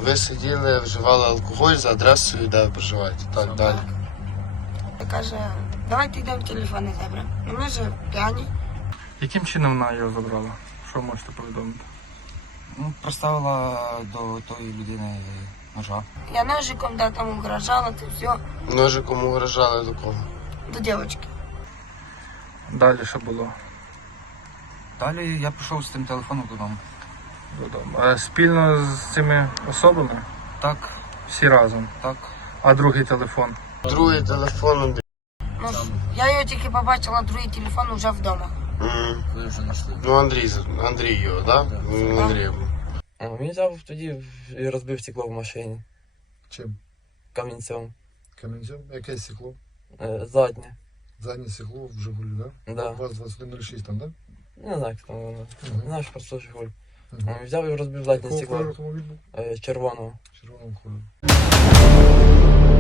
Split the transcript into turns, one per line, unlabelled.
Ви сиділи, вживали алкоголь за адресою, де ви проживаєте. Так, далі.
Каже, давайте йдемо в телефони заберемо. Ну ми ж п'яні.
Яким чином вона його забрала? Що ви можете повідомити?
Ну, приставила до тої людини ножа.
Я ножиком там угрожала, це все,
Ножиком угрожали до кого?
до дівчинки.
Далі що було?
Далі я пішов з тим телефоном додому.
Додому. А спільно з цими особами?
Так,
Всі разом.
так.
А другий телефон?
Другий телефон.
Ну, я його тільки побачила, другий телефон вже вдома.
Ви вже знайшли.
Ну, Андрій його, так? Да? Андрій був.
Він взяв тоді і розбив стекло в машині
Чим?
камінцем.
Камінцем? Яке стекло?
Заднє.
Заднє стекло в Жигулі, да?
Да.
ВАЗ-2106 там, да?
Не знаю, як там воно. Знаєш, просто Жигуль.
Угу.
Він взяв і розбив заднє
Якого кольору
стекло
автомобіль був?
червоного.
Червоного кольору.